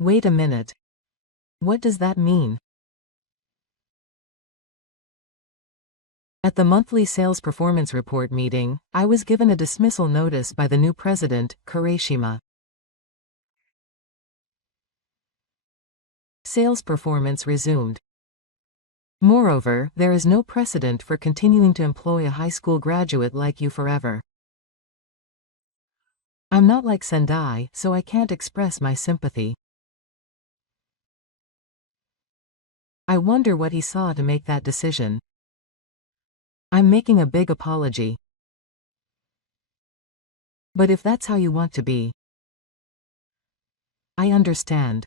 Wait a minute. What does that mean? At the monthly sales performance report meeting, I was given a dismissal notice by the new president, Kurashima. Sales performance resumed. Moreover, there is no precedent for continuing to employ a high school graduate like you forever. I'm not like Sendai, so I can't express my sympathy. I wonder what he saw to make that decision. I'm making a big apology. But if that's how you want to be, I understand.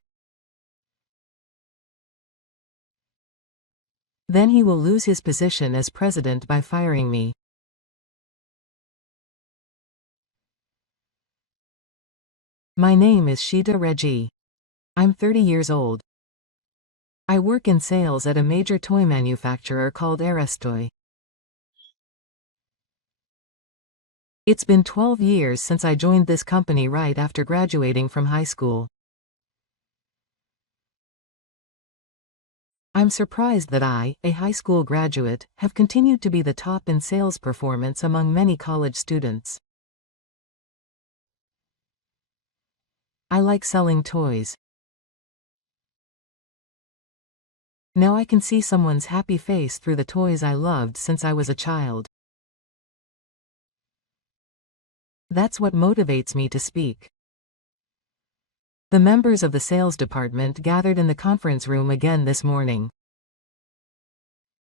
Then he will lose his position as president by firing me. My name is Shida Reggie. I'm 30 years old. I work in sales at a major toy manufacturer called Arestoy. It's been 12 years since I joined this company right after graduating from high school. I'm surprised that I, a high school graduate, have continued to be the top in sales performance among many college students. I like selling toys. Now I can see someone's happy face through the toys I loved since I was a child. That's what motivates me to speak. The members of the sales department gathered in the conference room again this morning.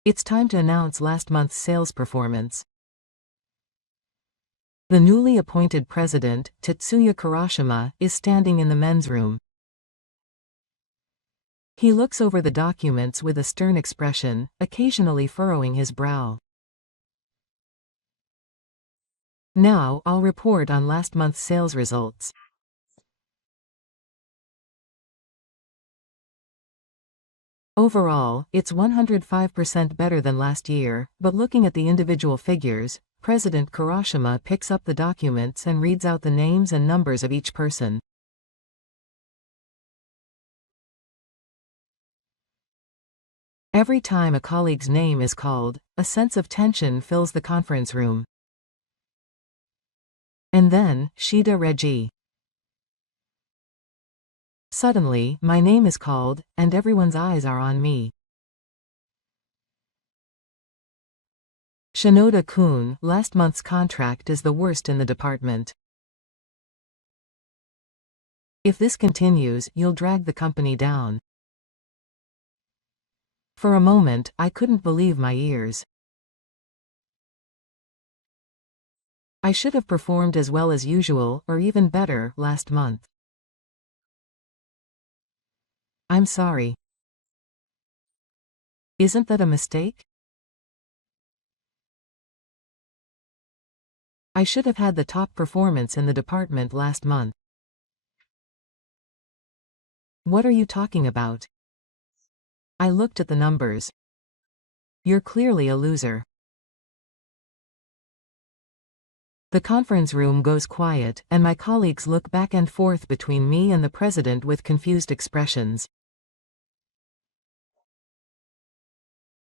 It's time to announce last month's sales performance. The newly appointed president, Tetsuya Kurashima, is standing in the men's room. He looks over the documents with a stern expression, occasionally furrowing his brow. Now, I'll report on last month's sales results. Overall, it's 105% better than last year, but looking at the individual figures, President Kurashima picks up the documents and reads out the names and numbers of each person. Every time a colleague's name is called, a sense of tension fills the conference room. And then, Shida Reggie. Suddenly, my name is called, and everyone's eyes are on me. Shinoda-kun, last month's contract is the worst in the department. If this continues, you'll drag the company down. For a moment, I couldn't believe my ears. I should have performed as well as usual, or even better, last month. I'm sorry. Isn't that a mistake? I should have had the top performance in the department last month. What are you talking about? I looked at the numbers. You're clearly a loser. The conference room goes quiet, and my colleagues look back and forth between me and the president with confused expressions.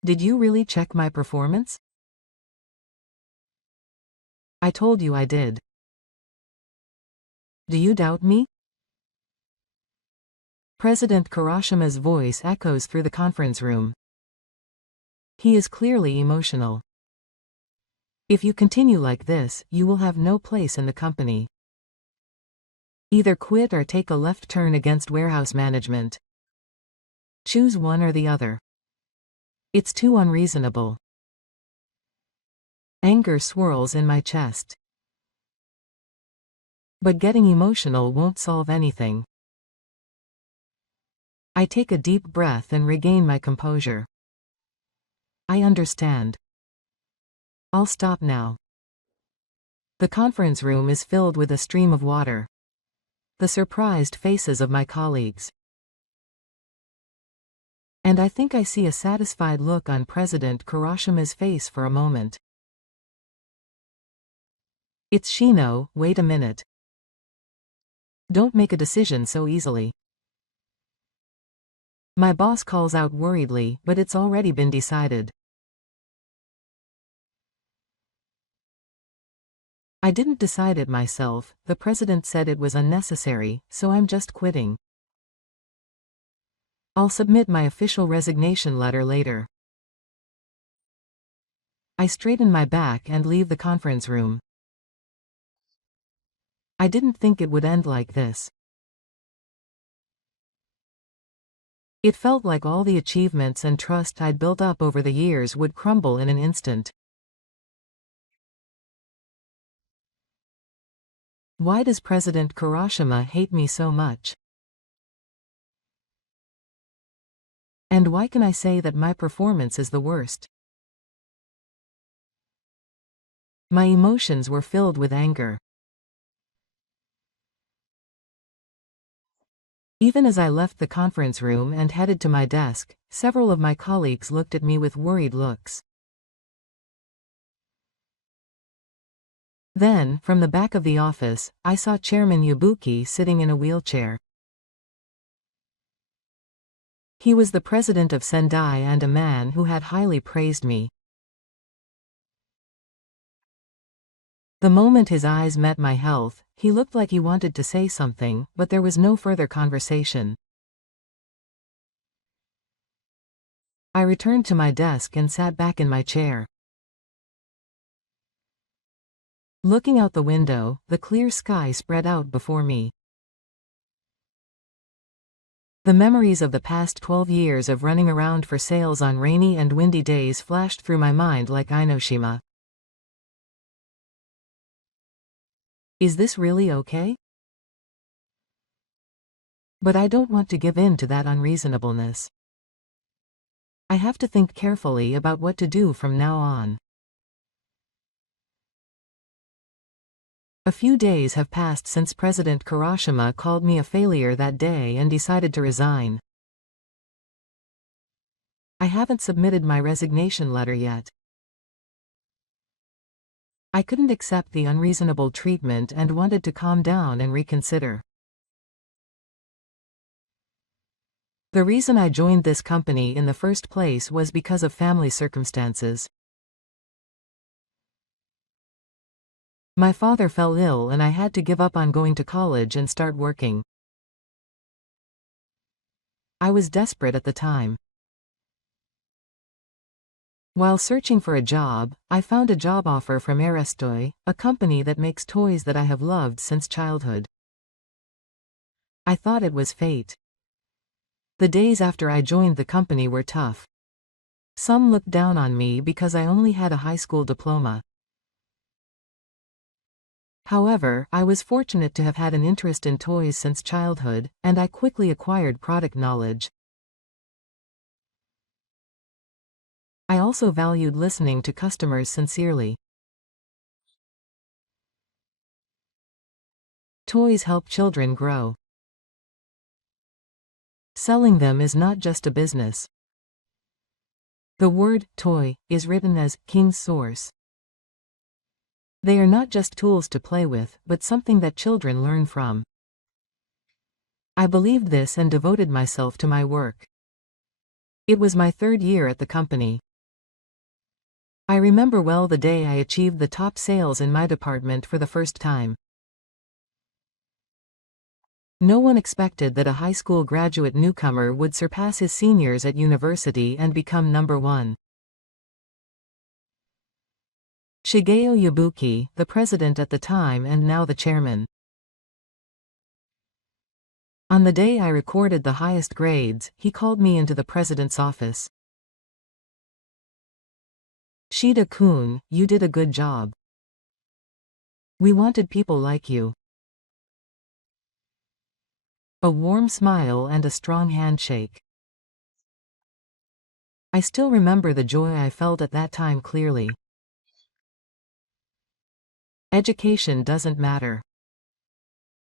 Did you really check my performance? I told you I did. Do you doubt me? President Kurashima's voice echoes through the conference room. He is clearly emotional. If you continue like this, you will have no place in the company. Either quit or take a left turn against warehouse management. Choose one or the other. It's too unreasonable. Anger swirls in my chest. But getting emotional won't solve anything. I take a deep breath and regain my composure. I understand. I'll stop now. The conference room is filled with a stream of water. The surprised faces of my colleagues. And I think I see a satisfied look on President Kurashima's face for a moment. It's Shino, wait a minute. Don't make a decision so easily. My boss calls out worriedly, but it's already been decided. I didn't decide it myself, the president said it was unnecessary, so I'm just quitting. I'll submit my official resignation letter later. I straighten my back and leave the conference room. I didn't think it would end like this. It felt like all the achievements and trust I'd built up over the years would crumble in an instant. Why does President Kurashima hate me so much? And why can I say that my performance is the worst? My emotions were filled with anger. Even as I left the conference room and headed to my desk, several of my colleagues looked at me with worried looks. Then, from the back of the office, I saw Chairman Yabuki sitting in a wheelchair. He was the president of Sendai and a man who had highly praised me. The moment his eyes met my health, he looked like he wanted to say something, but there was no further conversation. I returned to my desk and sat back in my chair. Looking out the window, the clear sky spread out before me. The memories of the past 12 years of running around for sales on rainy and windy days flashed through my mind like Inoshima. Is this really okay? But I don't want to give in to that unreasonableness. I have to think carefully about what to do from now on. A few days have passed since President Kurashima called me a failure that day and decided to resign. I haven't submitted my resignation letter yet. I couldn't accept the unreasonable treatment and wanted to calm down and reconsider. The reason I joined this company in the first place was because of family circumstances. My father fell ill and I had to give up on going to college and start working. I was desperate at the time. While searching for a job, I found a job offer from Aristoy, a company that makes toys that I have loved since childhood. I thought it was fate. The days after I joined the company were tough. Some looked down on me because I only had a high school diploma. However, I was fortunate to have had an interest in toys since childhood, and I quickly acquired product knowledge. I also valued listening to customers sincerely. Toys help children grow. Selling them is not just a business. The word toy is written as King's Source. They are not just tools to play with, but something that children learn from. I believed this and devoted myself to my work. It was my third year at the company. I remember well the day I achieved the top sales in my department for the first time. No one expected that a high school graduate newcomer would surpass his seniors at university and become number one. Shigeo Yabuki, the president at the time and now the chairman. On the day I recorded the highest grades, he called me into the president's office. Shida-kun, you did a good job. We wanted people like you. A warm smile and a strong handshake. I still remember the joy I felt at that time clearly. Education doesn't matter.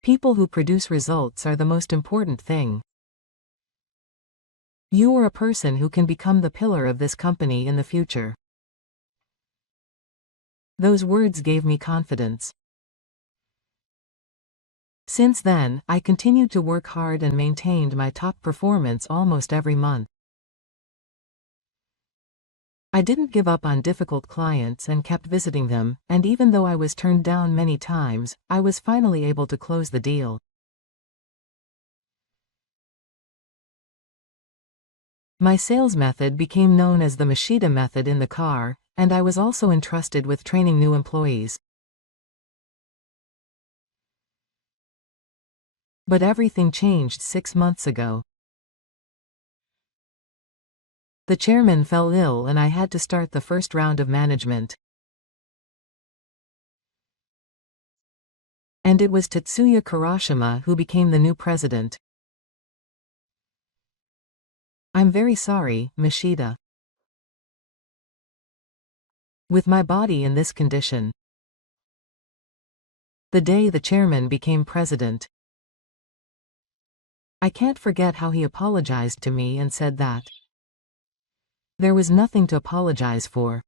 People who produce results are the most important thing. You are a person who can become the pillar of this company in the future. Those words gave me confidence. Since then, I continued to work hard and maintained my top performance almost every month. I didn't give up on difficult clients and kept visiting them, and even though I was turned down many times, I was finally able to close the deal. My sales method became known as the Mashida method in the car, and I was also entrusted with training new employees. But everything changed 6 months ago. The chairman fell ill and I had to start the first round of management. And it was Tetsuya Kurashima who became the new president. I'm very sorry, Mashida. With my body in this condition. The day the chairman became president. I can't forget how he apologized to me and said that there was nothing to apologize for.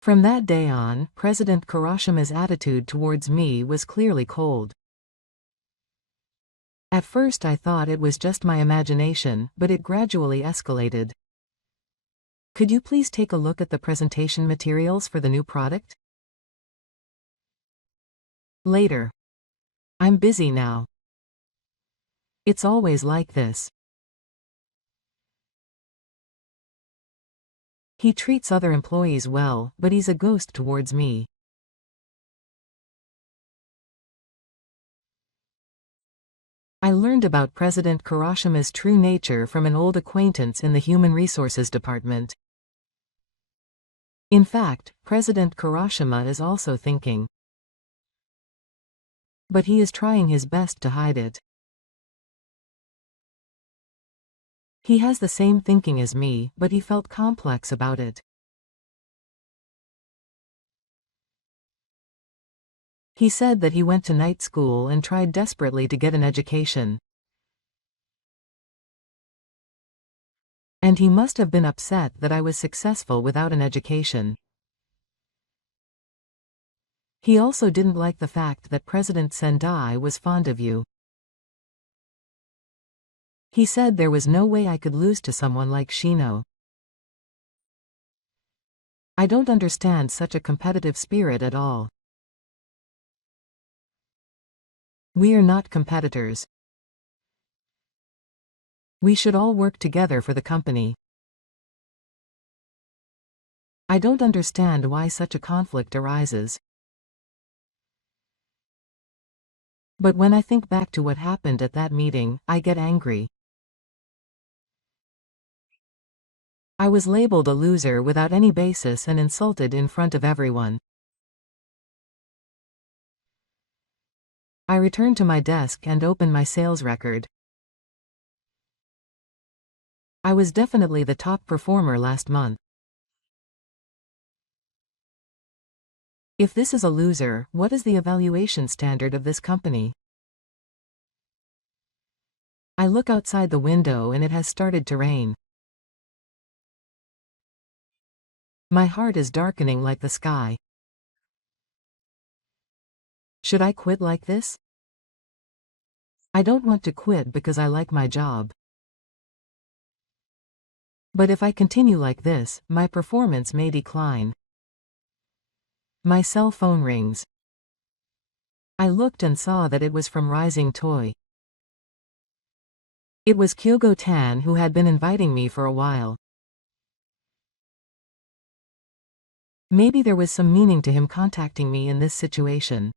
From that day on, President Kurashima's attitude towards me was clearly cold. At first I thought it was just my imagination, but it gradually escalated. Could you please take a look at the presentation materials for the new product? Later. I'm busy now. It's always like this. He treats other employees well, but he's a ghost towards me. I learned about President Kurashima's true nature from an old acquaintance in the Human Resources Department. In fact, President Kurashima is also thinking. But he is trying his best to hide it. He has the same thinking as me, but he felt complex about it. He said that he went to night school and tried desperately to get an education. And he must have been upset that I was successful without an education. He also didn't like the fact that President Sendai was fond of you. He said there was no way I could lose to someone like Shino. I don't understand such a competitive spirit at all. We are not competitors. We should all work together for the company. I don't understand why such a conflict arises. But when I think back to what happened at that meeting, I get angry. I was labeled a loser without any basis and insulted in front of everyone. I returned to my desk and opened my sales record. I was definitely the top performer last month. If this is a loser, what is the evaluation standard of this company? I look outside the window and it has started to rain. My heart is darkening like the sky. Should I quit like this? I don't want to quit because I like my job. But if I continue like this, my performance may decline. My cell phone rings. I looked and saw that it was from Rising Toy. It was Kyogo-tan who had been inviting me for a while. Maybe there was some meaning to him contacting me in this situation.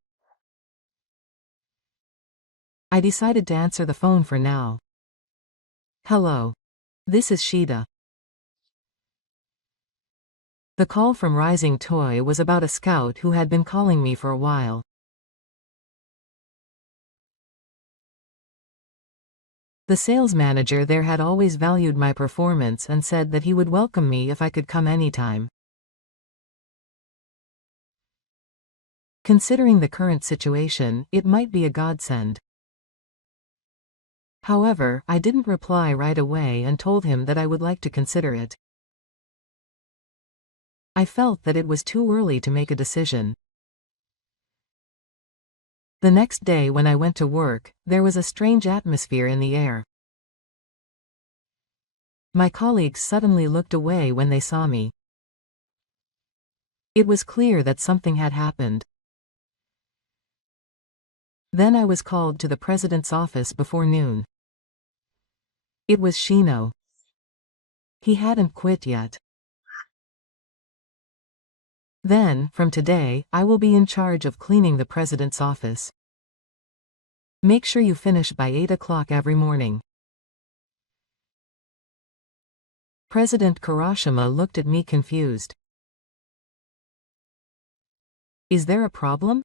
I decided to answer the phone for now. Hello. This is Shida. The call from Rising Toy was about a scout who had been calling me for a while. The sales manager there had always valued my performance and said that he would welcome me if I could come anytime. Considering the current situation, it might be a godsend. However, I didn't reply right away and told him that I would like to consider it. I felt that it was too early to make a decision. The next day when I went to work, there was a strange atmosphere in the air. My colleagues suddenly looked away when they saw me. It was clear that something had happened. Then I was called to the president's office before noon. It was Shino. He hadn't quit yet. Then, from today, I will be in charge of cleaning the president's office. Make sure you finish by 8 o'clock every morning. President Kurashima looked at me confused. Is there a problem?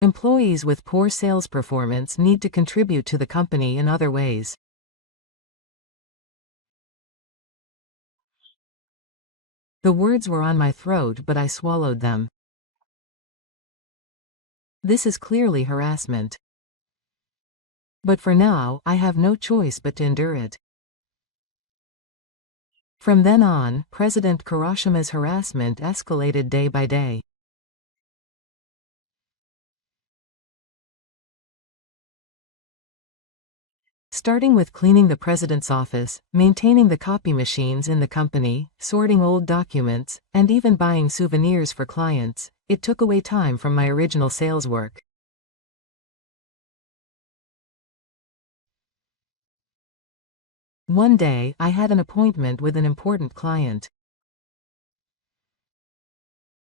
Employees with poor sales performance need to contribute to the company in other ways. The words were on my throat, but I swallowed them. This is clearly harassment. But for now, I have no choice but to endure it. From then on, President Kurashima's harassment escalated day by day. Starting with cleaning the president's office, maintaining the copy machines in the company, sorting old documents, and even buying souvenirs for clients, it took away time from my original sales work. One day, I had an appointment with an important client.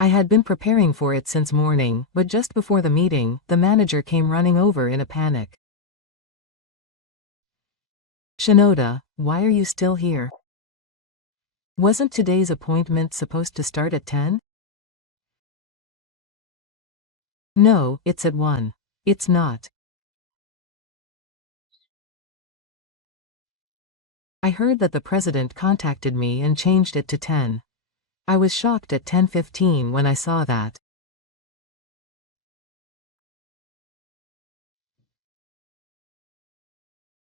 I had been preparing for it since morning, but just before the meeting, the manager came running over in a panic. Shinoda, why are you still here? Wasn't today's appointment supposed to start at 10? No, it's at 1. It's not. I heard that the president contacted me and changed it to 10. I was shocked at 10:15 when I saw that.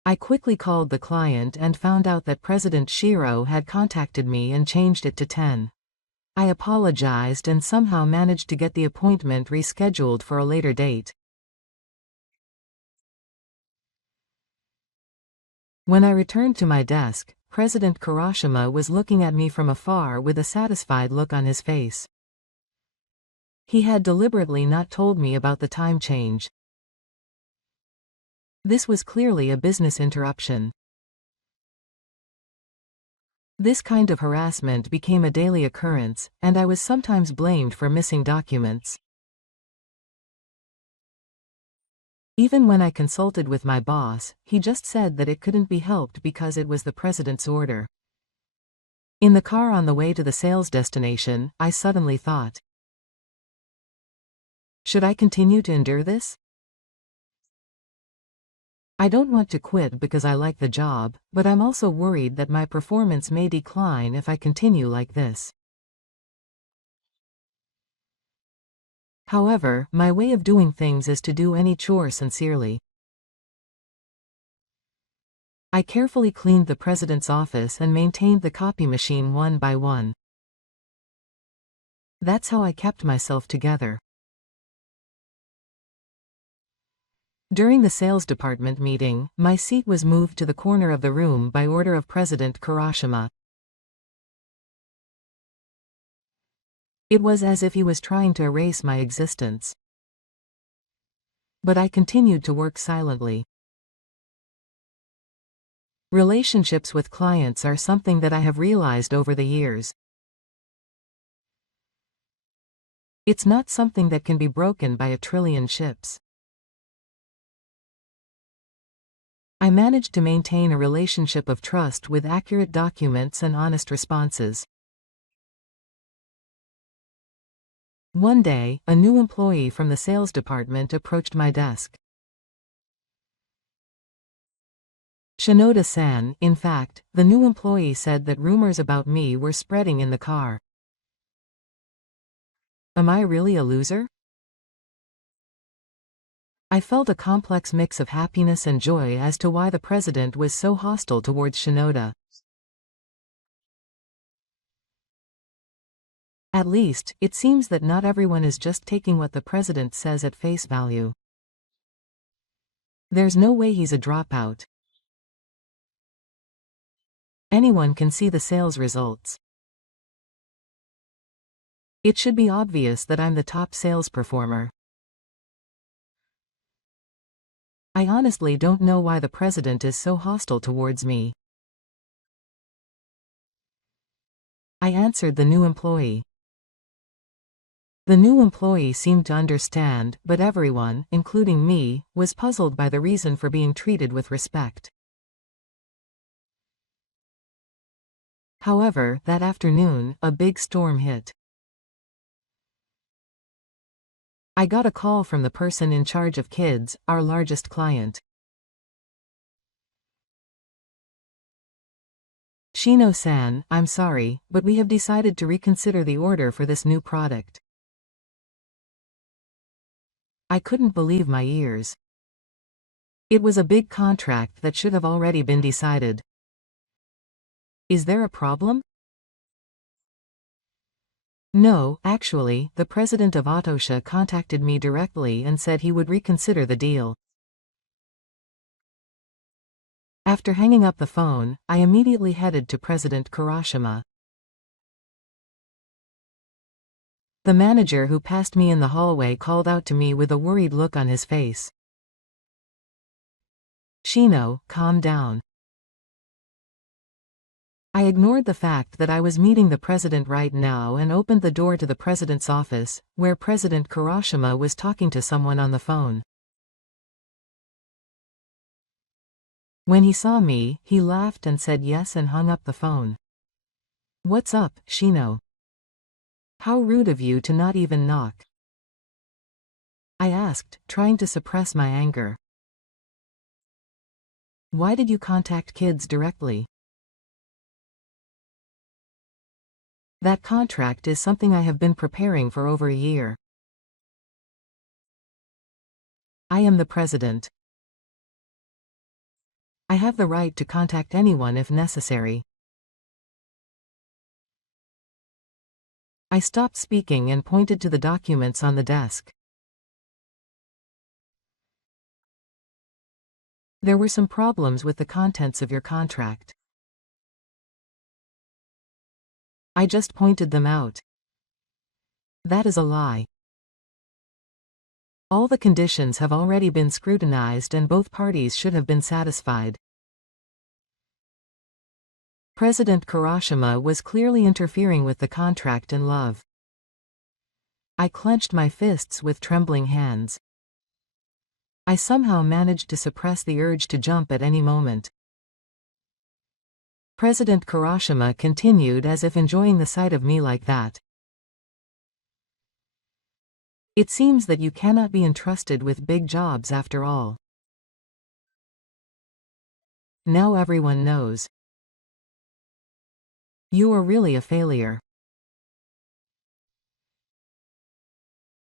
I quickly called the client and found out that President Shiro had contacted me and changed it to 10. I apologized and somehow managed to get the appointment rescheduled for a later date. When I returned to my desk, President Kurashima was looking at me from afar with a satisfied look on his face. He had deliberately not told me about the time change. This was clearly a business interruption. This kind of harassment became a daily occurrence, and I was sometimes blamed for missing documents. Even when I consulted with my boss, he just said that it couldn't be helped because it was the president's order. In the car on the way to the sales destination, I suddenly thought, should I continue to endure this? I don't want to quit because I like the job, but I'm also worried that my performance may decline if I continue like this. However, my way of doing things is to do any chore sincerely. I carefully cleaned the president's office and maintained the copy machine one by one. That's how I kept myself together. During the sales department meeting, my seat was moved to the corner of the room by order of President Kurashima. It was as if he was trying to erase my existence. But I continued to work silently. Relationships with clients are something that I have realized over the years. It's not something that can be broken by a trillion ships. I managed to maintain a relationship of trust with accurate documents and honest responses. One day, a new employee from the sales department approached my desk. Shinoda-san, in fact, the new employee said that rumors about me were spreading in the car. Am I really a loser? I felt a complex mix of happiness and joy as to why the president was so hostile towards Shinoda. At least, it seems that not everyone is just taking what the president says at face value. There's no way he's a dropout. Anyone can see the sales results. It should be obvious that I'm the top sales performer. I honestly don't know why the president is so hostile towards me. I answered the new employee. The new employee seemed to understand, but everyone, including me, was puzzled by the reason for being treated with respect. However, that afternoon, a big storm hit. I got a call from the person in charge of kids, our largest client. Shino-san, I'm sorry, but we have decided to reconsider the order for this new product. I couldn't believe my ears. It was a big contract that should have already been decided. Is there a problem? No, actually, the president of Autosha contacted me directly and said he would reconsider the deal. After hanging up the phone, I immediately headed to President Kurashima. The manager who passed me in the hallway called out to me with a worried look on his face. Shino, calm down. I ignored the fact that I was meeting the president right now and opened the door to the president's office, where President Kurashima was talking to someone on the phone. When he saw me, he laughed and said yes and hung up the phone. What's up, Shino? How rude of you to not even knock. I asked, trying to suppress my anger. Why did you contact kids directly? That contract is something I have been preparing for over a year. I am the president. I have the right to contact anyone if necessary. I stopped speaking and pointed to the documents on the desk. There were some problems with the contents of your contract. I just pointed them out. That is a lie. All the conditions have already been scrutinized and both parties should have been satisfied. President Kurashima was clearly interfering with the contract and love. I clenched my fists with trembling hands. I somehow managed to suppress the urge to jump at any moment. President Kurashima continued as if enjoying the sight of me like that. It seems that you cannot be entrusted with big jobs after all. Now everyone knows. You are really a failure.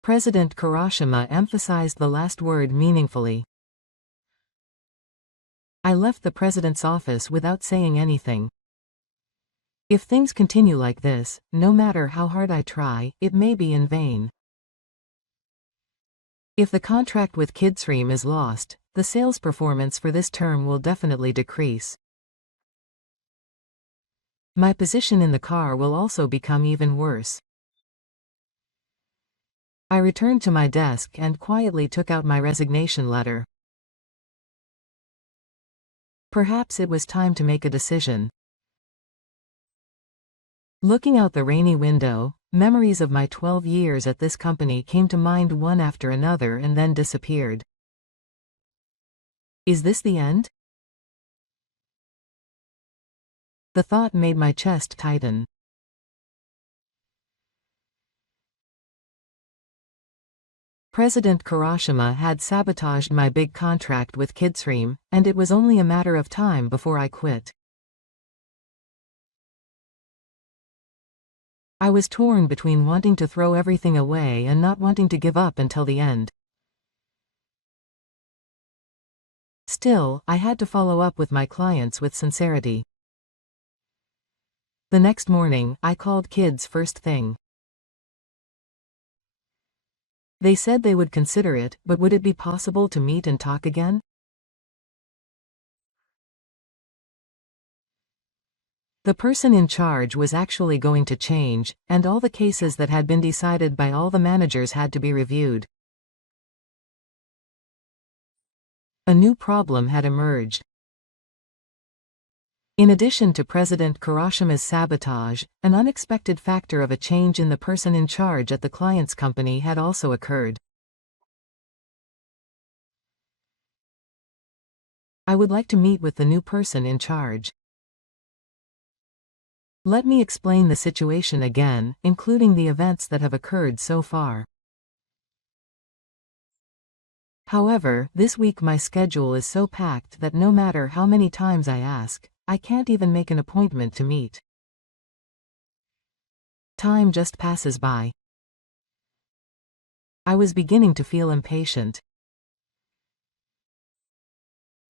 President Kurashima emphasized the last word meaningfully. I left the president's office without saying anything. If things continue like this, no matter how hard I try, it may be in vain. If the contract with Kidsream is lost, the sales performance for this term will definitely decrease. My position in the car will also become even worse. I returned to my desk and quietly took out my resignation letter. Perhaps it was time to make a decision. Looking out the rainy window, memories of my 12 years at this company came to mind one after another and then disappeared. Is this the end? The thought made my chest tighten. President Kurashima had sabotaged my big contract with Kidsream, and it was only a matter of time before I quit. I was torn between wanting to throw everything away and not wanting to give up until the end. Still, I had to follow up with my clients with sincerity. The next morning, I called kids first thing. They said they would consider it, but would it be possible to meet and talk again? The person in charge was actually going to change, and all the cases that had been decided by all the managers had to be reviewed. A new problem had emerged. In addition to President Kuroshima's sabotage, an unexpected factor of a change in the person in charge at the client's company had also occurred. I would like to meet with the new person in charge. Let me explain the situation again, including the events that have occurred so far. However, this week my schedule is so packed that no matter how many times I ask, I can't even make an appointment to meet. Time just passes by. I was beginning to feel impatient.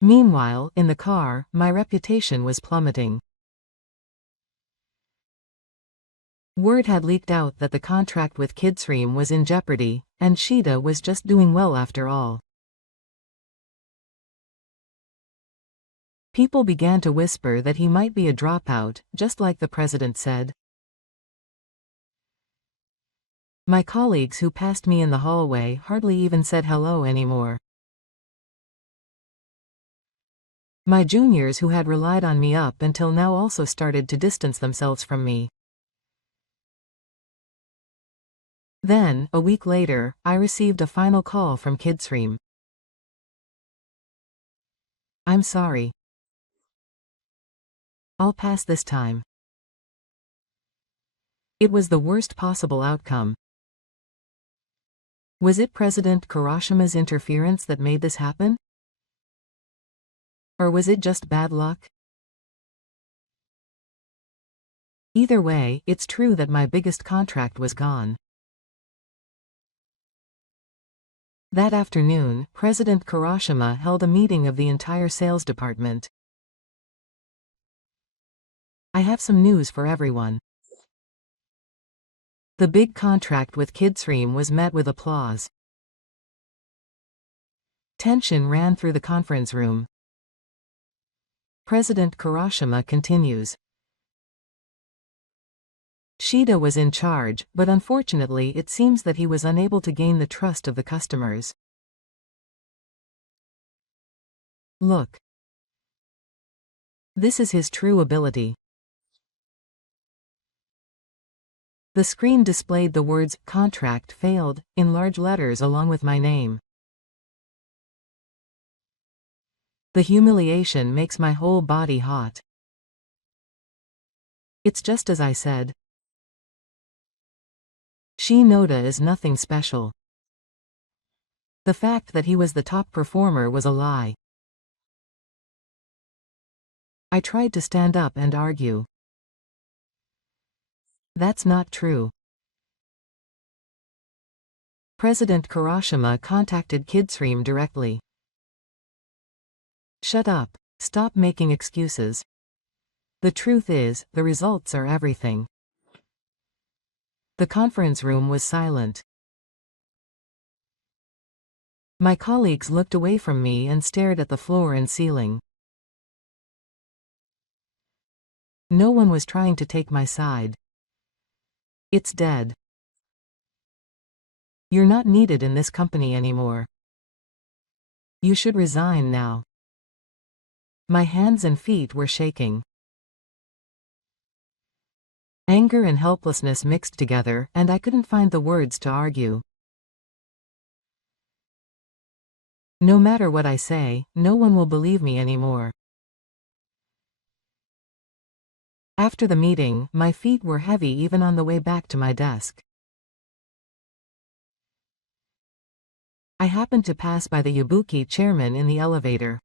Meanwhile, in the car, my reputation was plummeting. Word had leaked out that the contract with Kidstream was in jeopardy, and Shida was just doing well after all. People began to whisper that he might be a dropout, just like the president said. My colleagues who passed me in the hallway hardly even said hello anymore. My juniors who had relied on me up until now also started to distance themselves from me. Then, a week later, I received a final call from Kidstream. I'm sorry. I'll pass this time. It was the worst possible outcome. Was it President Kuroshima's interference that made this happen? Or was it just bad luck? Either way, it's true that my biggest contract was gone. That afternoon, President Kuroshima held a meeting of the entire sales department. I have some news for everyone. The big contract with Kidstream was met with applause. Tension ran through the conference room. President Kuroshima continues. Shida was in charge, but unfortunately it seems that he was unable to gain the trust of the customers. Look. This is his true ability. The screen displayed the words, "Contract failed," in large letters along with my name. The humiliation makes my whole body hot. It's just as I said. Shinoda is nothing special. The fact that he was the top performer was a lie. I tried to stand up and argue. That's not true. President Kuroshima contacted Kidstream directly. Shut up. Stop making excuses. The truth is, the results are everything. The conference room was silent. My colleagues looked away from me and stared at the floor and ceiling. No one was trying to take my side. It's dead. You're not needed in this company anymore. You should resign now. My hands and feet were shaking. Anger and helplessness mixed together, and I couldn't find the words to argue. No matter what I say, no one will believe me anymore. After the meeting, my feet were heavy even on the way back to my desk. I happened to pass by the Yabuki chairman in the elevator.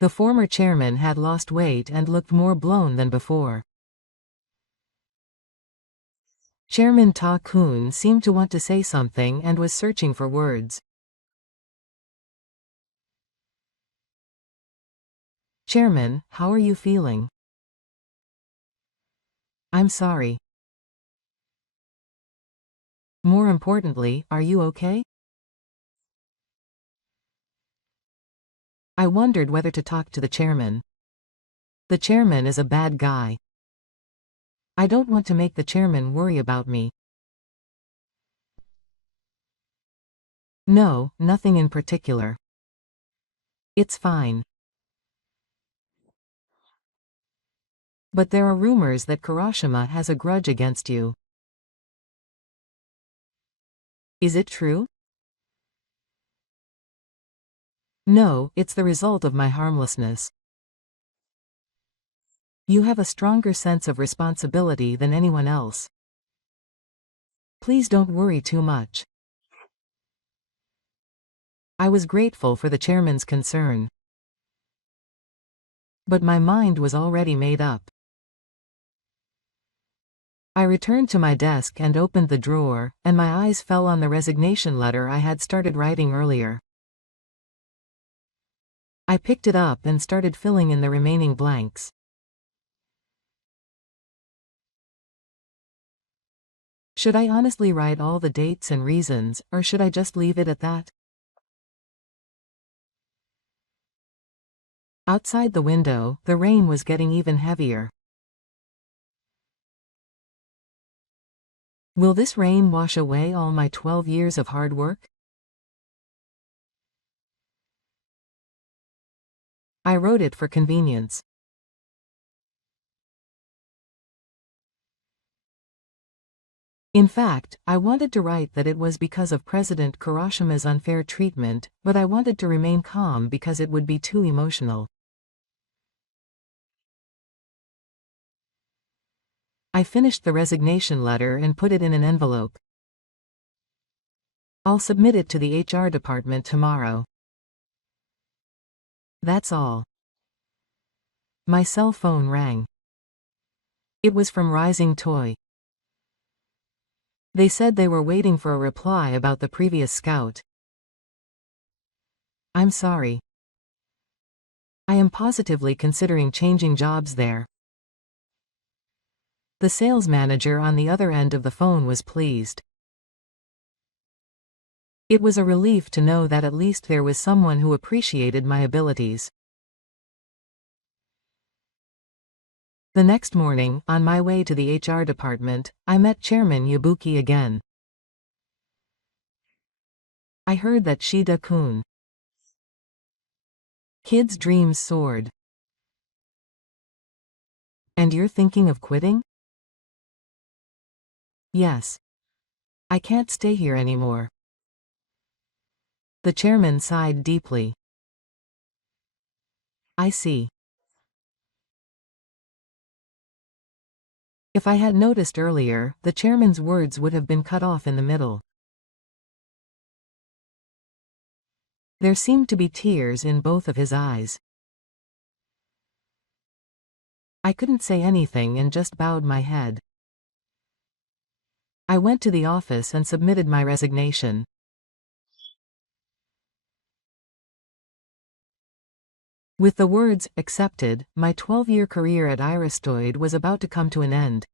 The former chairman had lost weight and looked more blown than before. Chairman Ta-kun seemed to want to say something and was searching for words. Chairman, how are you feeling? I'm sorry. More importantly, are you okay? I wondered whether to talk to the chairman. The chairman is a bad guy. I don't want to make the chairman worry about me. No, nothing in particular. It's fine. But there are rumors that Kurashima has a grudge against you. Is it true? No, it's the result of my harmlessness. You have a stronger sense of responsibility than anyone else. Please don't worry too much. I was grateful for the chairman's concern. But my mind was already made up. I returned to my desk and opened the drawer, and my eyes fell on the resignation letter I had started writing earlier. I picked it up and started filling in the remaining blanks. Should I honestly write all the dates and reasons, or should I just leave it at that? Outside the window, the rain was getting even heavier. Will this rain wash away all my 12 years of hard work? I wrote it for convenience. In fact, I wanted to write that it was because of President Kurashima's unfair treatment, but I wanted to remain calm because it would be too emotional. I finished the resignation letter and put it in an envelope. I'll submit it to the HR department tomorrow. That's all. My cell phone rang. It was from Rising Toy. They said they were waiting for a reply about the previous scout. I'm sorry. I am positively considering changing jobs there. The sales manager on the other end of the phone was pleased. It was a relief to know that at least there was someone who appreciated my abilities. The next morning, on my way to the HR department, I met Chairman Yabuki again. I heard that Shida-kun kid's dreams soared. And you're thinking of quitting? Yes. I can't stay here anymore. The chairman sighed deeply. I see. If I had noticed earlier, the chairman's words would have been cut off in the middle. There seemed to be tears in both of his eyes. I couldn't say anything and just bowed my head. I went to the office and submitted my resignation. With the words, accepted, my 12-year career at Iristoid was about to come to an end.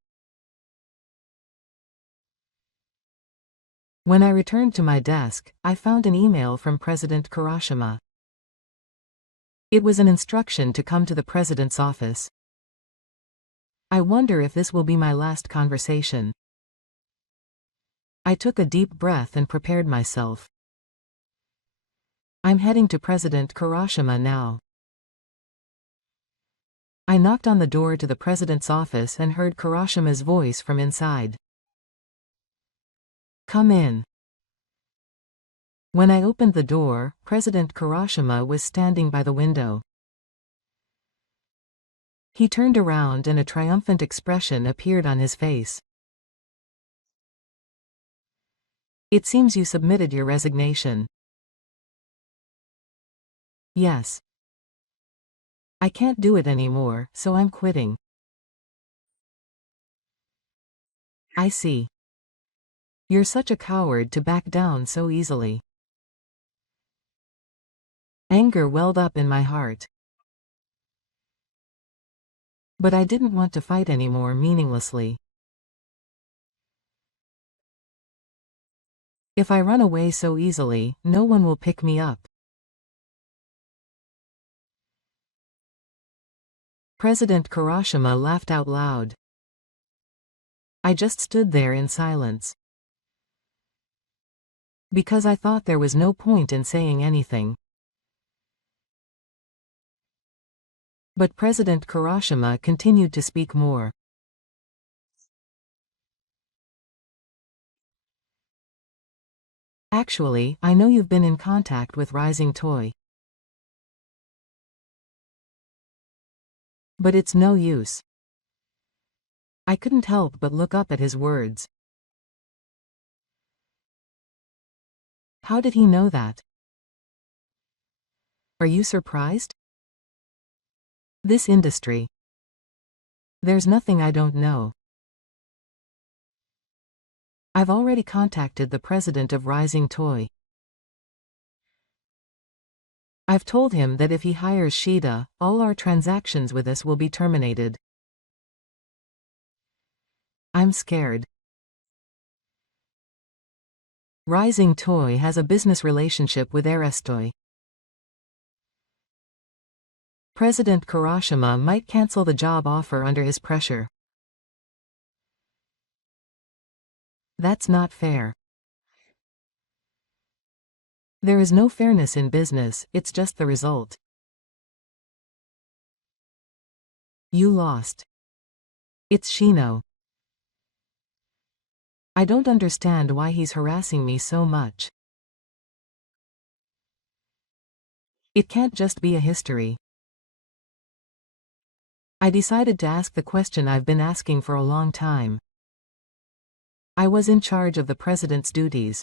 When I returned to my desk, I found an email from President Kurashima. It was an instruction to come to the president's office. I wonder if this will be my last conversation. I took a deep breath and prepared myself. I'm heading to President Kurashima now. I knocked on the door to the president's office and heard Kurashima's voice from inside. Come in. When I opened the door, President Kurashima was standing by the window. He turned around and a triumphant expression appeared on his face. It seems you submitted your resignation. Yes. I can't do it anymore, so I'm quitting. I see. You're such a coward to back down so easily. Anger welled up in my heart. But I didn't want to fight anymore meaninglessly. If I run away so easily, no one will pick me up. President Karashima laughed out loud. I just stood there in silence. Because I thought there was no point in saying anything. But President Karashima continued to speak more. Actually, I know you've been in contact with Rising Toy. But it's no use. I couldn't help but look up at his words. How did he know that? Are you surprised? This industry. There's nothing I don't know. I've already contacted the president of Rising Toy. I've told him that if he hires Shida, all our transactions with us will be terminated. I'm scared. Rising Toy has a business relationship with Aristoy. President Karashima might cancel the job offer under his pressure. That's not fair. There is no fairness in business, it's just the result. You lost. It's Shino. I don't understand why he's harassing me so much. It can't just be a history. I decided to ask the question I've been asking for a long time. I was in charge of the president's duties.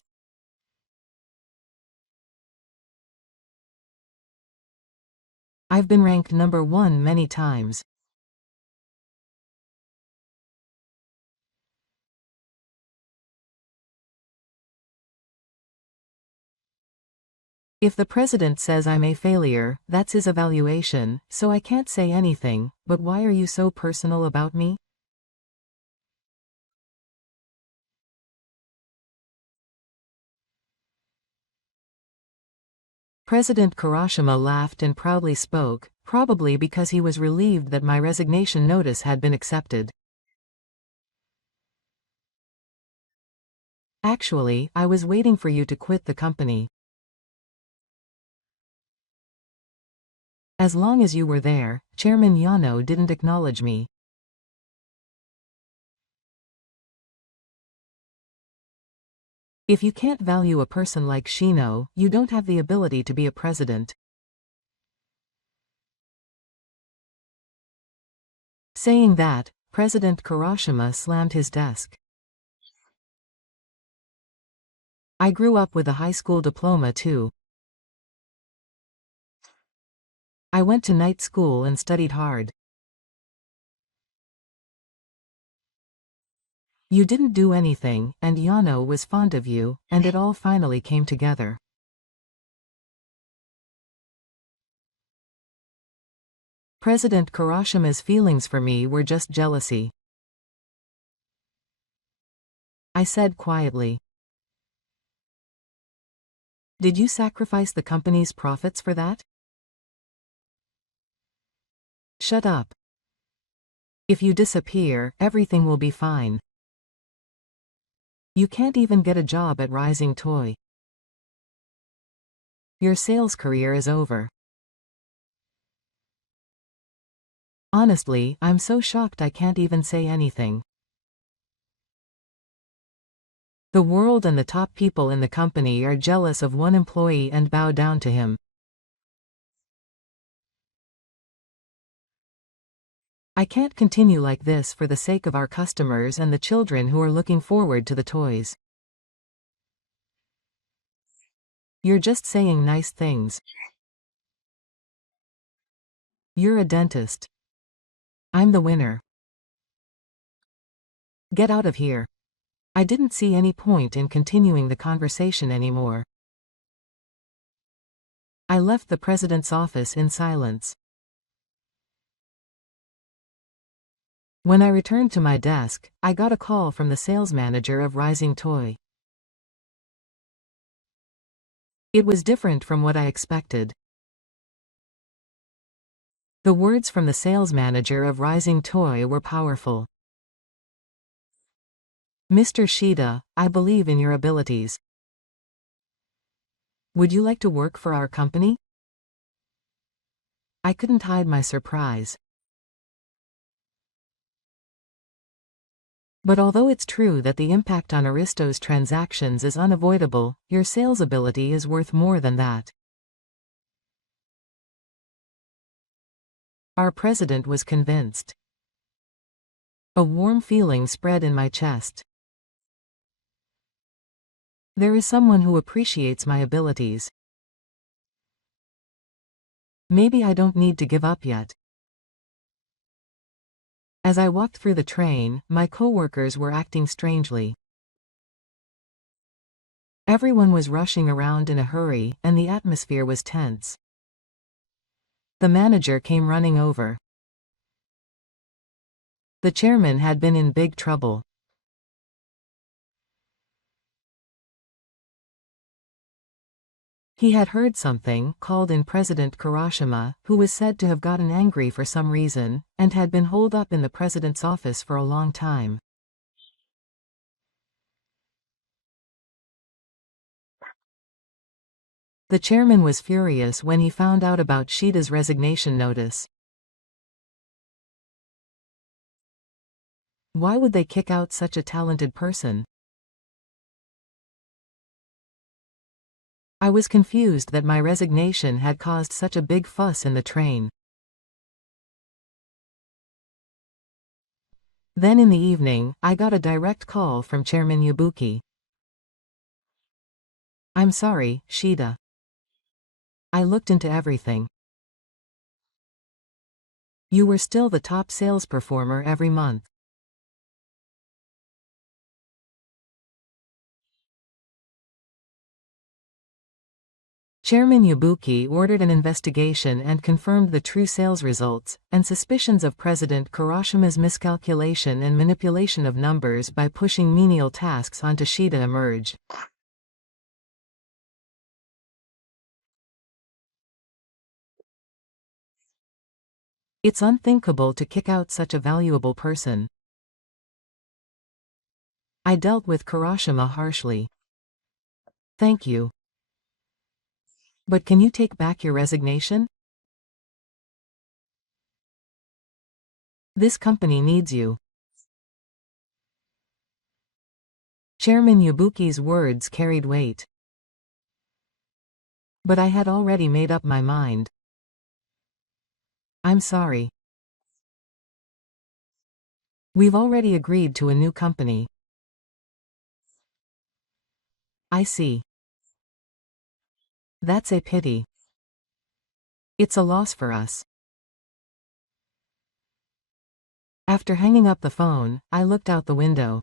I've been ranked number 1 many times. If the president says I'm a failure, that's his evaluation, so I can't say anything, but why are you so personal about me? President Karashima laughed and proudly spoke, probably because he was relieved that my resignation notice had been accepted. Actually, I was waiting for you to quit the company. As long as you were there, Chairman Yano didn't acknowledge me. If you can't value a person like Shino, you don't have the ability to be a president. Saying that, President Karashima slammed his desk. I grew up with a high school diploma too. I went to night school and studied hard. You didn't do anything, and Yano was fond of you, and it all finally came together. President Karashima's feelings for me were just jealousy. I said quietly. Did you sacrifice the company's profits for that? Shut up. If you disappear, everything will be fine. You can't even get a job at Rising Toy. Your sales career is over. Honestly, I'm so shocked I can't even say anything. The world and the top people in the company are jealous of one employee and bow down to him. I can't continue like this for the sake of our customers and the children who are looking forward to the toys. You're just saying nice things. You're a dentist. I'm the winner. Get out of here. I didn't see any point in continuing the conversation anymore. I left the president's office in silence. When I returned to my desk, I got a call from the sales manager of Rising Toy. It was different from what I expected. The words from the sales manager of Rising Toy were powerful. Mr. Shida, I believe in your abilities. Would you like to work for our company? I couldn't hide my surprise. But although it's true that the impact on Aristo's transactions is unavoidable, your sales ability is worth more than that. Our president was convinced. A warm feeling spread in my chest. There is someone who appreciates my abilities. Maybe I don't need to give up yet. As I walked through the train, my coworkers were acting strangely. Everyone was rushing around in a hurry, and the atmosphere was tense. The manager came running over. The chairman had been in big trouble. He had heard something, called in President Kurashima, who was said to have gotten angry for some reason, and had been holed up in the president's office for a long time. The chairman was furious when he found out about Shida's resignation notice. Why would they kick out such a talented person? I was confused that my resignation had caused such a big fuss in the train. Then in the evening, I got a direct call from Chairman Yabuki. I'm sorry, Shida. I looked into everything. You were still the top sales performer every month. Chairman Yabuki ordered an investigation and confirmed the true sales results, and suspicions of President Kurashima's miscalculation and manipulation of numbers by pushing menial tasks onto Shida emerged. It's unthinkable to kick out such a valuable person. I dealt with Kurashima harshly. Thank you. But can you take back your resignation? This company needs you. Chairman Yabuki's words carried weight. But I had already made up my mind. I'm sorry. We've already agreed to a new company. I see. That's a pity. It's a loss for us. After hanging up the phone, I looked out the window.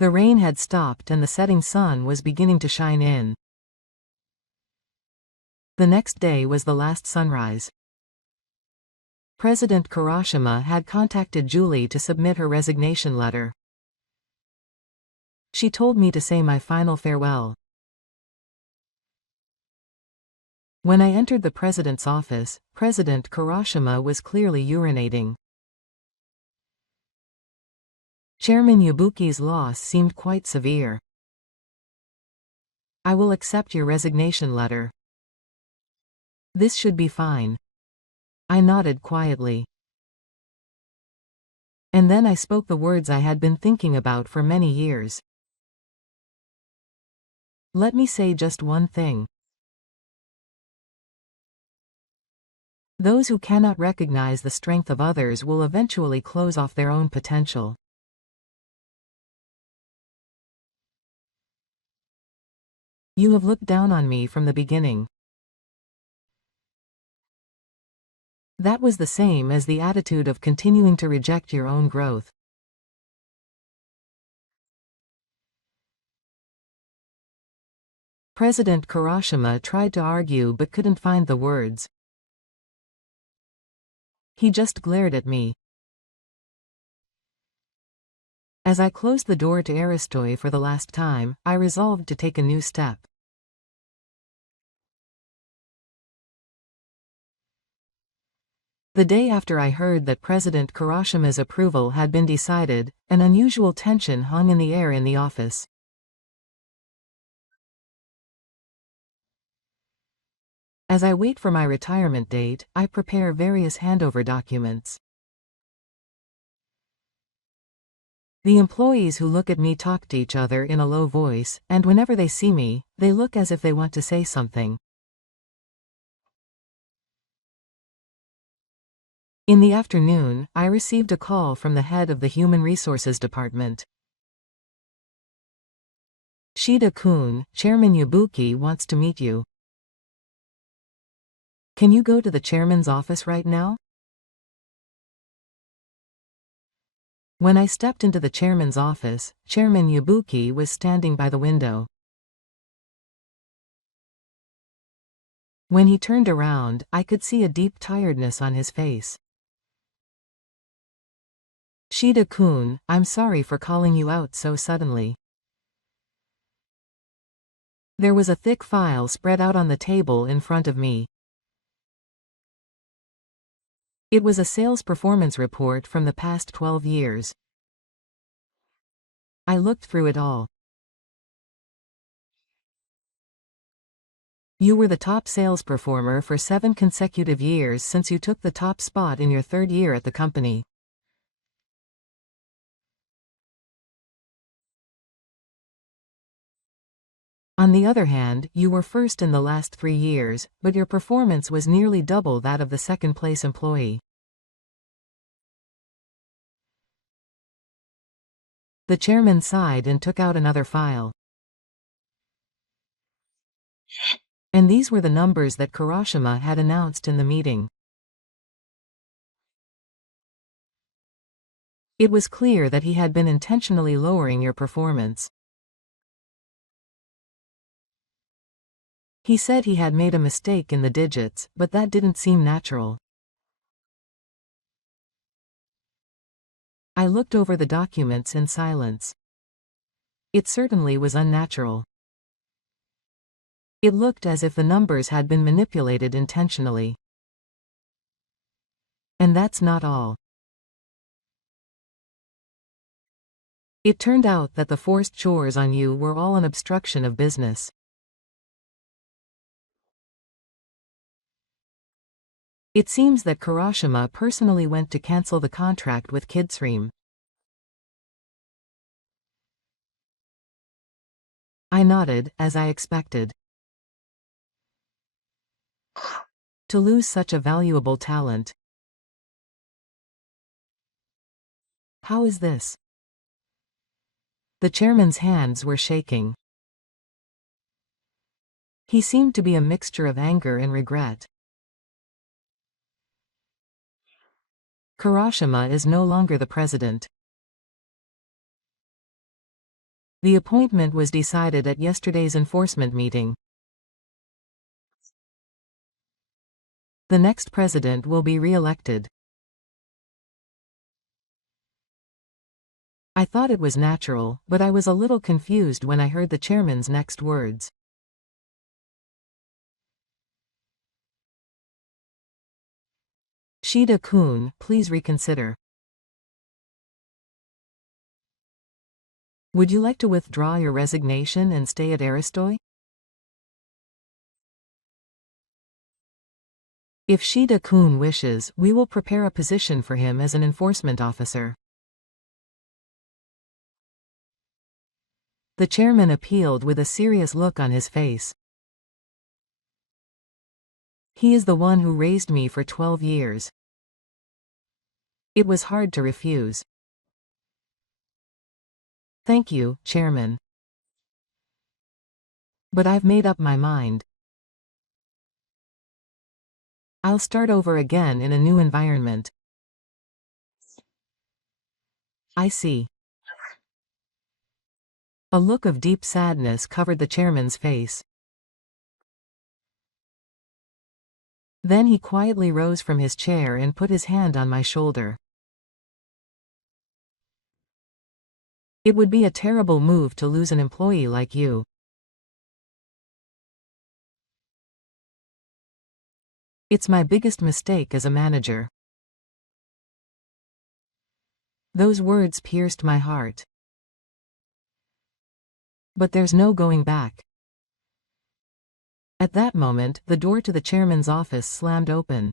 The rain had stopped and the setting sun was beginning to shine in. The next day was the last sunrise. President Kurashima had contacted Julie to submit her resignation letter. She told me to say my final farewell. When I entered the president's office, President Kurashima was clearly urinating. Chairman Yabuki's loss seemed quite severe. I will accept your resignation letter. This should be fine. I nodded quietly. And then I spoke the words I had been thinking about for many years. Let me say just one thing. Those who cannot recognize the strength of others will eventually close off their own potential. You have looked down on me from the beginning. That was the same as the attitude of continuing to reject your own growth. President Kurashima tried to argue but couldn't find the words. He just glared at me. As I closed the door to Aristoi for the last time, I resolved to take a new step. The day after I heard that President Kuroshima's approval had been decided, an unusual tension hung in the air in the office. As I wait for my retirement date, I prepare various handover documents. The employees who look at me talk to each other in a low voice, and whenever they see me, they look as if they want to say something. In the afternoon, I received a call from the head of the Human Resources Department. Shida-kun, Chairman Yabuki wants to meet you. Can you go to the chairman's office right now? When I stepped into the chairman's office, Chairman Yabuki was standing by the window. When he turned around, I could see a deep tiredness on his face. Shida-kun, I'm sorry for calling you out so suddenly. There was a thick file spread out on the table in front of me. It was a sales performance report from the past 12 years. I looked through it all. You were the top sales performer for 7 consecutive years since you took the top spot in your 3rd year at the company. On the other hand, you were first in the last 3 years, but your performance was nearly double that of the second-place employee. The chairman sighed and took out another file. And these were the numbers that Kuroshima had announced in the meeting. It was clear that he had been intentionally lowering your performance. He said he had made a mistake in the digits, but that didn't seem natural. I looked over the documents in silence. It certainly was unnatural. It looked as if the numbers had been manipulated intentionally. And that's not all. It turned out that the forced chores on you were all an obstruction of business. It seems that Kuroshima personally went to cancel the contract with Kidstream. I nodded, as I expected. To lose such a valuable talent. How is this? The chairman's hands were shaking. He seemed to be a mixture of anger and regret. Kuroshima is no longer the president. The appointment was decided at yesterday's enforcement meeting. The next president will be re-elected. I thought it was natural, but I was a little confused when I heard the chairman's next words. Shida-kun, please reconsider. Would you like to withdraw your resignation and stay at Aristoi? If Shida-kun wishes, we will prepare a position for him as an enforcement officer. The chairman appealed with a serious look on his face. He is the one who raised me for 12 years. It was hard to refuse. Thank you, Chairman. But I've made up my mind. I'll start over again in a new environment. I see. A look of deep sadness covered the chairman's face. Then he quietly rose from his chair and put his hand on my shoulder. It would be a terrible move to lose an employee like you. It's my biggest mistake as a manager. Those words pierced my heart. But there's no going back. At that moment, the door to the chairman's office slammed open.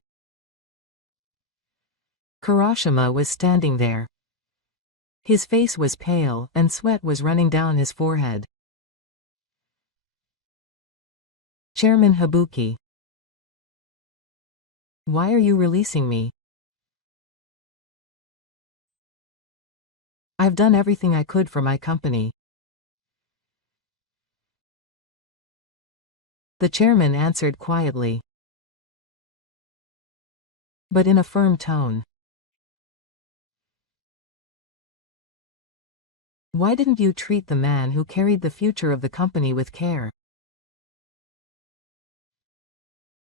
Kurashima was standing there. His face was pale, and sweat was running down his forehead. Chairman Habuki. Why are you releasing me? I've done everything I could for my company. The chairman answered quietly, but in a firm tone. Why didn't you treat the man who carried the future of the company with care?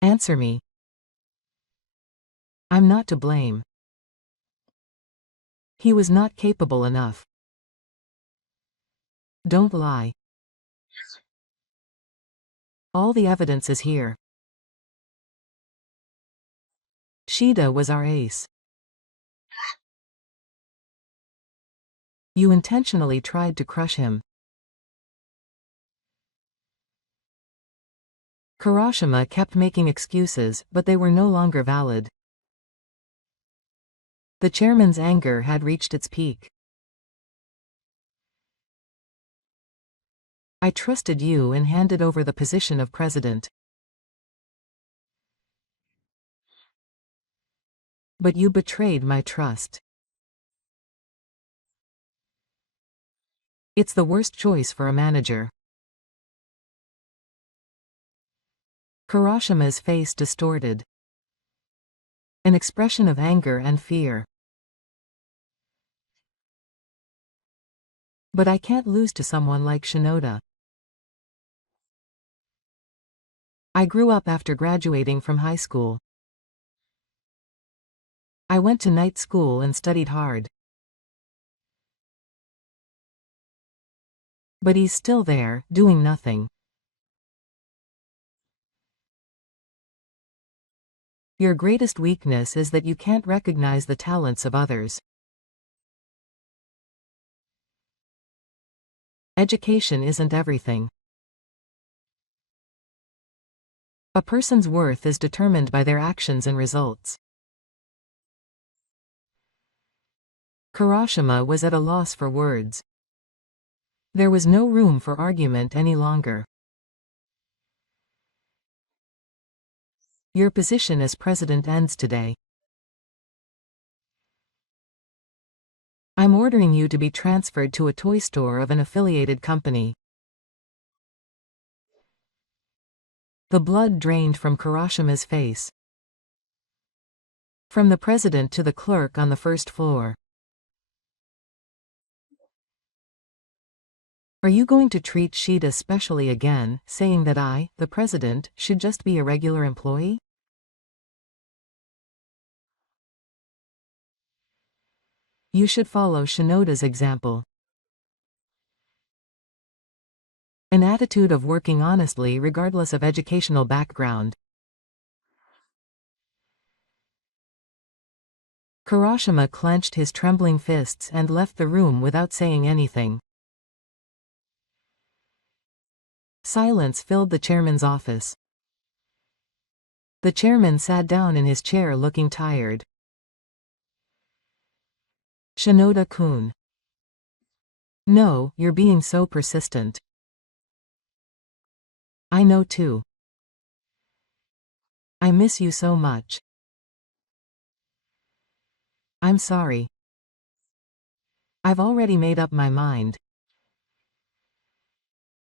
Answer me. I'm not to blame. He was not capable enough. Don't lie. All the evidence is here. Shida was our ace. You intentionally tried to crush him. Kurashima kept making excuses, but they were no longer valid. The chairman's anger had reached its peak. I trusted you and handed over the position of president. But you betrayed my trust. It's the worst choice for a manager. Kurashima's face distorted. An expression of anger and fear. But I can't lose to someone like Shinoda. I grew up after graduating from high school. I went to night school and studied hard. But he's still there, doing nothing. Your greatest weakness is that you can't recognize the talents of others. Education isn't everything. A person's worth is determined by their actions and results. Kurashima was at a loss for words. There was no room for argument any longer. Your position as president ends today. I'm ordering you to be transferred to a toy store of an affiliated company. The blood drained from Kurashima's face. From the president to the clerk on the first floor. Are you going to treat Shida specially again, saying that I, the president, should just be a regular employee? You should follow Shinoda's example. An attitude of working honestly regardless of educational background. Kurashima clenched his trembling fists and left the room without saying anything. Silence filled the chairman's office. The chairman sat down in his chair looking tired. Shinoda-kun. No, you're being so persistent. I know too. I miss you so much. I'm sorry. I've already made up my mind.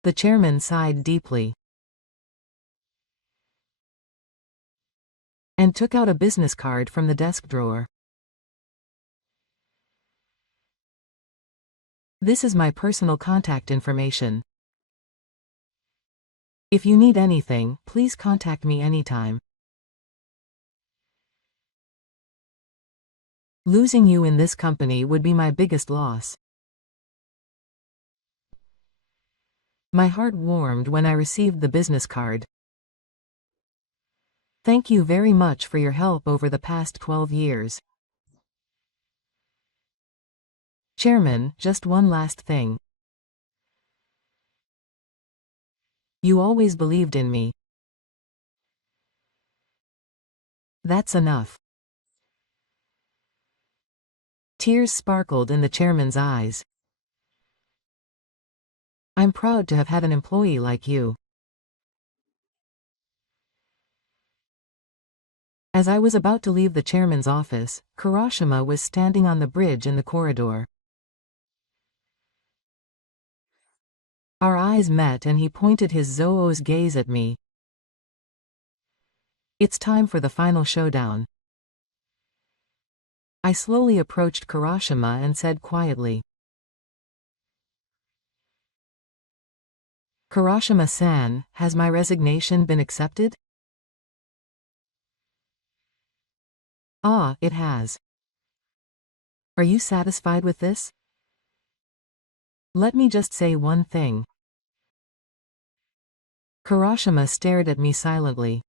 The chairman sighed deeply. And took out a business card from the desk drawer. This is my personal contact information. If you need anything, please contact me anytime. Losing you in this company would be my biggest loss. My heart warmed when I received the business card. Thank you very much for your help over the past 12 years. Chairman, just one last thing. You always believed in me. That's enough. Tears sparkled in the chairman's eyes. I'm proud to have had an employee like you. As I was about to leave the chairman's office, Kurashima was standing on the bridge in the corridor. Our eyes met and he pointed his Zoo's gaze at me. It's time for the final showdown. I slowly approached Kurashima and said quietly, Kurashima-san, has my resignation been accepted? Ah, it has. Are you satisfied with this? Let me just say one thing. Kurashima stared at me silently.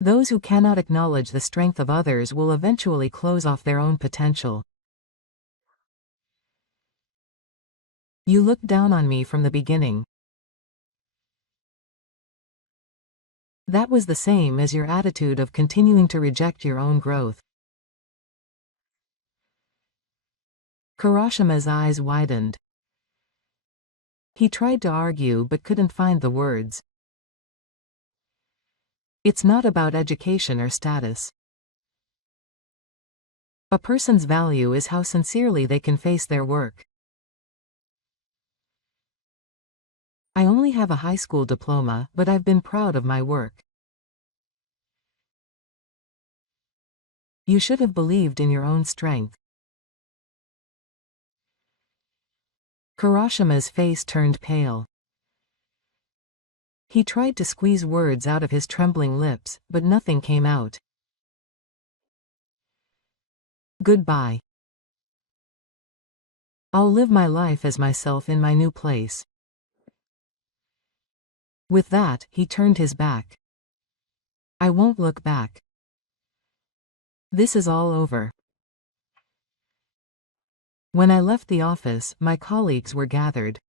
Those who cannot acknowledge the strength of others will eventually close off their own potential. You looked down on me from the beginning. That was the same as your attitude of continuing to reject your own growth. Kurashima's eyes widened. He tried to argue but couldn't find the words. It's not about education or status. A person's value is how sincerely they can face their work. I only have a high school diploma, but I've been proud of my work. You should have believed in your own strength. Kurashima's face turned pale. He tried to squeeze words out of his trembling lips, but nothing came out. Goodbye. I'll live my life as myself in my new place. With that, he turned his back. I won't look back. This is all over. When I left the office, my colleagues were gathered.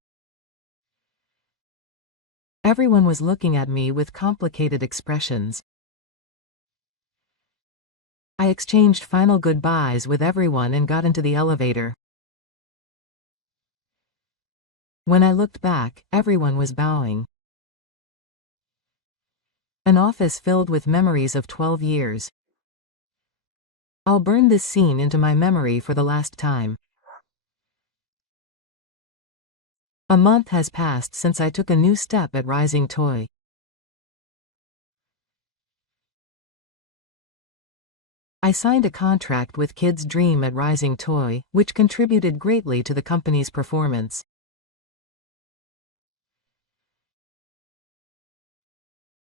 Everyone was looking at me with complicated expressions. I exchanged final goodbyes with everyone and got into the elevator. When I looked back, everyone was bowing. An office filled with memories of 12 years. I'll burn this scene into my memory for the last time. A month has passed since I took a new step at Rising Toy. I signed a contract with Kids Dream at Rising Toy, which contributed greatly to the company's performance.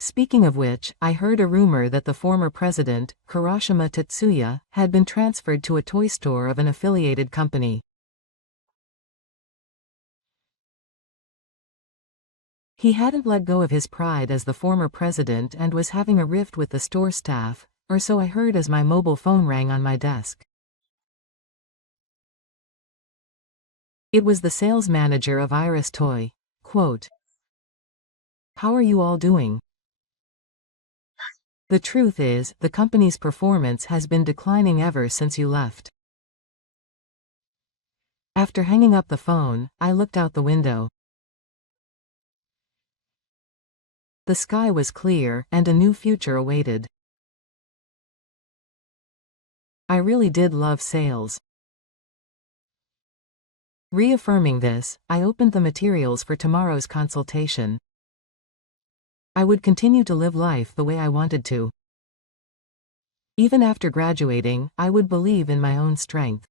Speaking of which, I heard a rumor that the former president, Kurashima Tetsuya, had been transferred to a toy store of an affiliated company. He hadn't let go of his pride as the former president and was having a rift with the store staff, or so I heard as my mobile phone rang on my desk. It was the sales manager of Iris Toy. Quote, "How are you all doing? The truth is, the company's performance has been declining ever since you left." After hanging up the phone, I looked out the window. The sky was clear, and a new future awaited. I really did love sales. Reaffirming this, I opened the materials for tomorrow's consultation. I would continue to live life the way I wanted to. Even after graduating, I would believe in my own strength.